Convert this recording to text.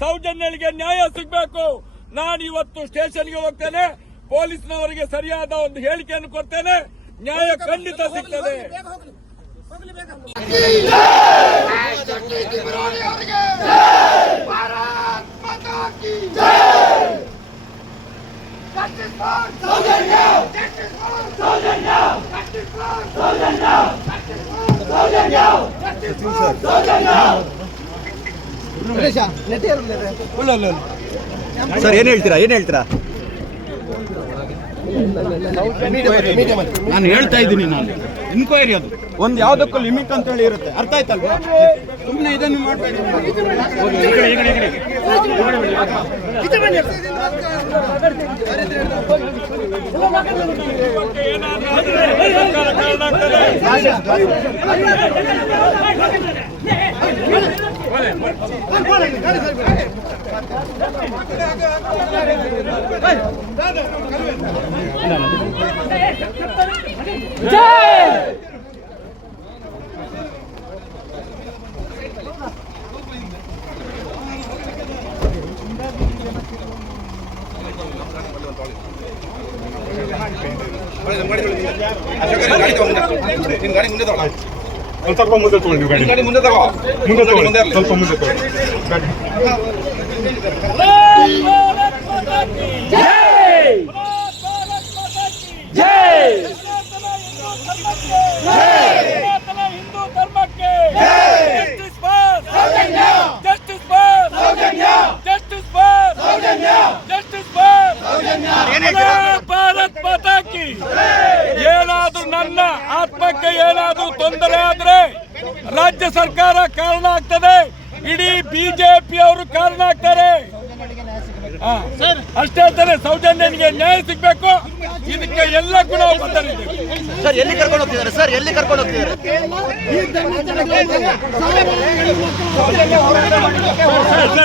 ಸೌಜನ್ಯಳಿಗೆ ನ್ಯಾಯ ಸಿಗಬೇಕು. ನಾನು ಇವತ್ತು ಸ್ಟೇಷನ್ಗೆ ಹೋಗ್ತೇನೆ. ಪೊಲೀಸ್ನವರಿಗೆ ಸರಿಯಾದ ಒಂದು ಹೇಳಿಕೆಯನ್ನು ಕೊಡ್ತೇನೆ. ನ್ಯಾಯ ಖಂಡಿತ ಸಿಗ್ತದೆ. ಸರ್ ಏನ್ ಹೇಳ್ತೀರಾ? ಏನ್ ಹೇಳ್ತೀರಾ? ನಾನು ಹೇಳ್ತಾ ಇದ್ದೀನಿ ನಾನು. ಇನ್ಕ್ವೈರಿ ಅದು. ಒಂದು ಯಾವುದಕ್ಕೂ ಲಿಮಿಟ್ ಅಂತ ಹೇಳಿ ಇರುತ್ತೆ. ಅರ್ಥ ಆಯ್ತಲ್ವಾ? ಸುಮ್ಮನೆ ಇದನ್ನು ಮಾಡ್ಬೇಡಿ ಜೈ ಸರ್ಕಾರ ಕಾರಣ ಆಗ್ತದೆ. ಒಂದ್ ಸ್ವಲ್ಪ ಮುಂದೆ ತಗೊಳ್ಳಿ ನೀವು ಗಾಡಿ ಮುಂದೆ ತಗೋ. ಮುಂದೆ ತಗೊಳ್ಳಿ ಸ್ವಲ್ಪ ಮುಂದೆ ತಗೊಳ್ಳಿ ಭಾರತ್ ಪತಾಕಿ ಏನಾದ್ರೂ ನನ್ನ ಆತ್ಮಕ್ಕೆ ಏನಾದ್ರೂ ತೊಂದರೆ ಆದ್ರೆ ರಾಜ್ಯ ಸರ್ಕಾರ ಕಾರಣ ಆಗ್ತದೆ. ಇಡೀ ಬಿಜೆಪಿ ಅವರು ಕಾರಣ ಆಗ್ತಾರೆ. ಅಷ್ಟೇ ತಾನೆ ಸೌಜನ್ಯನಿಗೆ ನ್ಯಾಯ ಸಿಗ್ಬೇಕು. ಇದಕ್ಕೆ ಎಲ್ಲ ಗುಣ ಬದ್ಧರಿದ್ದೇವೆ ಸರ್ ಎಲ್ಲಿ ಕರ್ಕೊಂಡು ಹೋಗ್ತಿದ್ದಾರೆ? ಸರ್ ಎಲ್ಲಿ ಕರ್ಕೊಂಡು ಹೋಗ್ತಿದ್ದಾರೆ?